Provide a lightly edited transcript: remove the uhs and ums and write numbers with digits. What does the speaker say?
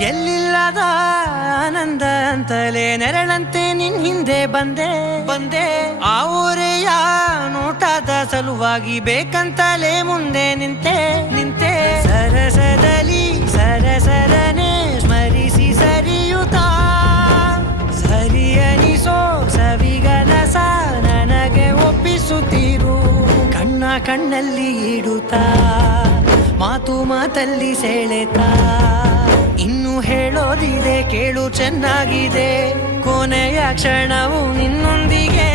ಎಲ್ಲಿಲ್ಲದ ಆನಂದ ಅಂತಲೇ ನೆರಳಂತೆ ನಿನ್ ಹಿಂದೆ ಬಂದೆ ಆ ಊರೆಯ ನೋಟದ ಸಲುವಾಗಿ ಬೇಕಂತಲೇ ಮುಂದೆ ನಿಂತೆ ಸರಸದಲ್ಲಿ ಸರಸರನೆ ಸ್ಮರಿಸಿ ಸರಿಯುತ್ತಾ ಸರಿ ಅನಿಸೋ ಸವಿಗನಸ ನನಗೆ ಒಪ್ಪಿಸುತ್ತೀರು ಕಣ್ಣಲ್ಲಿ ಇಡುತ್ತಾ ಮಾತಲ್ಲಿ ಸೆಳೆತಾ ಇನ್ನು ಹೇಳೋದಿದೆ ಕೇಳು ಚೆನ್ನಾಗಿದೆ ಕೊನೆಯ ಕ್ಷಣವು ನಿನ್ನೊಂದಿಗೆ